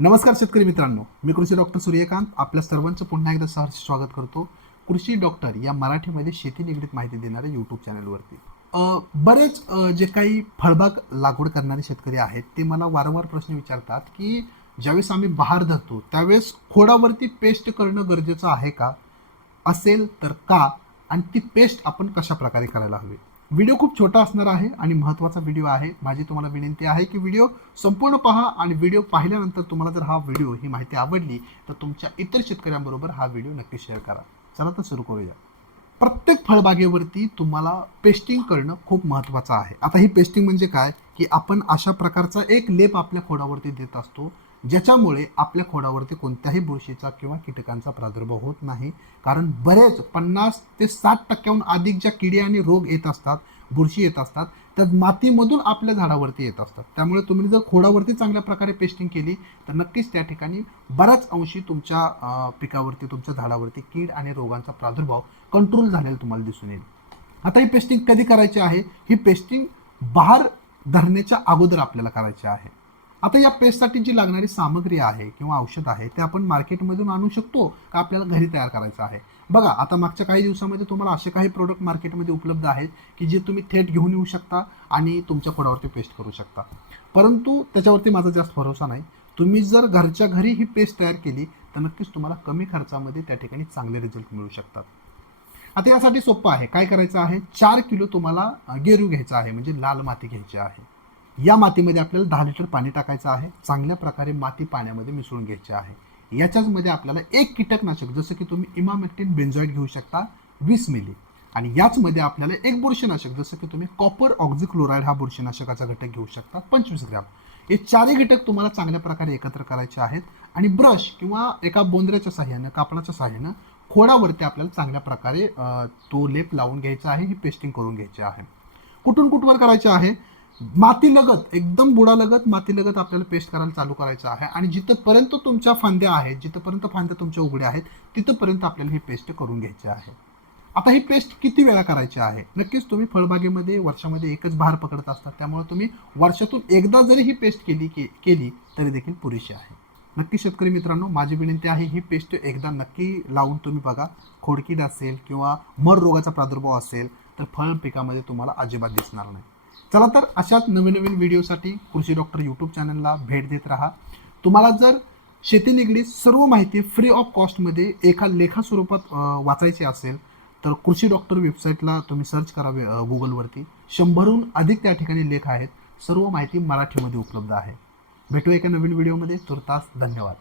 नमस्कार शेतकरी मित्रांनो मी कृषी डॉक्टर सूर्यकांत आपल्या सर्वांचं पुन्हा एकदा सहर्ष स्वागत करतो कृषी डॉक्टर या मराठीमध्ये शेती निगडीत माहिती देणाऱ्या यूट्यूब चॅनलवरती बरेच जे काही फळबाग लागवड करणारे शेतकरी आहेत ते मला वारंवार प्रश्न विचारतात की ज्यावेळेस आम्ही बहार धरतो त्यावेळेस खोडावरती पेस्ट करणं गरजेचं आहे का? असेल तर का? आणि ती पेस्ट आपण कशा प्रकारे करायला हवी? व्हिडिओ खूप छोटा असणार आहे आणि महत्त्वाचा व्हिडिओ आहे. माझी तुम्हाला विनंती आहे की व्हिडिओ संपूर्ण पहा आणि व्हिडिओ पाहिल्यानंतर तुम्हाला जर हा व्हिडिओ ही माहिती आवडली तर तुमच्या इतर शेतकऱ्यांबरोबर हा व्हिडिओ नक्की शेअर करा. चला तर सुरू करूया. प्रत्येक फळबागेवरती तुम्हाला पेस्टिंग करणं खूप महत्त्वाचं आहे. आता ही पेस्टिंग म्हणजे काय? की आपण अशा प्रकारचा एक लेप आपल्या खोडावरती देत असतो. ज्याच्यामुळे आपल्या खोडावरती कोणत्याही बुरशीचा किंवा कीटकांचा प्रादुर्भाव होत नाही. कारण बरेच पन्नास ते साठ टक्क्याहून अधिक ज्या किडे आणि रोग येत असतात बुरशी येत असतात त्या मातीमधून आपल्या झाडावरती येत असतात. त्यामुळे तुम्ही जर खोडावरती चांगल्या प्रकारे पेस्टिंग केली तर नक्कीच त्या ठिकाणी बऱ्याच अंशी तुमच्या पिकावरती तुमच्या झाडावरती कीड आणि रोगांचा प्रादुर्भाव कंट्रोल झालेला तुम्हाला दिसून येईल. आता ही पेस्टिंग कधी करायची आहे? ही पेस्टिंग बहार धरण्याच्या अगोदर आपल्याला करायची आहे. आता या पेस्टसाठी जी लागणारी सामग्री आहे किंवा औषध आहे ते आपण मार्केटमधून आणू शकतो का आपल्याला घरी तयार करायचं आहे? बघा आता मागच्या काही दिवसामध्ये तुम्हाला असे काही प्रोडक्ट मार्केटमध्ये उपलब्ध आहेत की जे तुम्ही थेट घेऊन येऊ शकता आणि तुमच्या खोडावरती पेस्ट करू शकता. परंतु त्याच्यावरती माझा जास्त भरोसा नाही. तुम्ही जर घरच्या घरी ही पेस्ट तयार केली तर नक्कीच तुम्हाला कमी खर्चामध्ये त्या ठिकाणी चांगले रिझल्ट मिळू शकतात. आता यासाठी सोपं आहे. काय करायचं आहे? चार किलो तुम्हाला गेरू घ्यायचा आहे म्हणजे लाल माती घ्यायची आहे. या मातीमध्ये आपल्याला दहा लिटर पाणी टाकायचं आहे. चांगल्या प्रकारे माती पाण्यामध्ये मिसळून घ्यायची आहे. याच्याचमध्ये आपल्याला एक कीटकनाशक जसं की तुम्ही इमामेक्टिन बेन्झॉइड घेऊ शकता वीस मिली. आणि याचमध्ये आपल्याला एक बुरशीनाशक जसं की तुम्ही कॉपर ऑक्झिक्लोराईड हा बुरशीनाशकाचा घटक घेऊ शकता पंचवीस ग्रॅम. हे चारही घटक तुम्हाला चांगल्या प्रकारे एकत्र करायचे आहेत. आणि ब्रश किंवा एका बोंद्र्याच्या साह्यानं कापडाच्या साह्यानं खोडावरती आपल्याला चांगल्या प्रकारे तो लेप लावून घ्यायचा आहे ही पेस्टिंग करून घ्यायची आहे. कुठून कुठवर करायचे आहे? मातीलगत एकदम बुडालगत मातीलगत आपल्याला पेस्ट करायला चालू करायचं आहे. आणि जिथंपर्यंत तुमच्या फांद्या आहेत जिथंपर्यंत फांद्या तुमच्या उघड्या आहेत तिथंपर्यंत आपल्याला ही पेस्ट करून घ्यायची आहे. आता ही पेस्ट किती वेळा करायची आहे? नक्कीच तुम्ही फळबागेमध्ये वर्षामध्ये एकच बहार पकडत असतात. त्यामुळे तुम्ही वर्षातून एकदा जरी ही पेस्ट केली के केली तरी देखील पुरेशी आहे. नक्की शेतकरी मित्रांनो माझी विनंती आहे ही पेस्ट एकदा नक्की लावून तुम्ही बघा. खोडकीड असेल किंवा मर रोगाचा प्रादुर्भाव असेल तर फळ पिकामध्ये तुम्हाला अजिबात दिसणार नाही. चला तर अशाच नवीन नवीन व्हिडिओसाठी कृषी डॉक्टर यूट्यूब चॅनलला भेट देत राहा. तुम्हाला जर शेती निगडीत सर्व माहिती फ्री ऑफ कॉस्टमध्ये एका लेखा स्वरूपात वाचायची असेल तर कृषी डॉक्टर वेबसाईटला तुम्ही सर्च करावे गुगलवरती शंभरहून अधिक त्या ठिकाणी लेख आहेत. सर्व माहिती मराठीमध्ये उपलब्ध आहे. भेटू एका नवीन व्हिडिओमध्ये. तुर्तास धन्यवाद.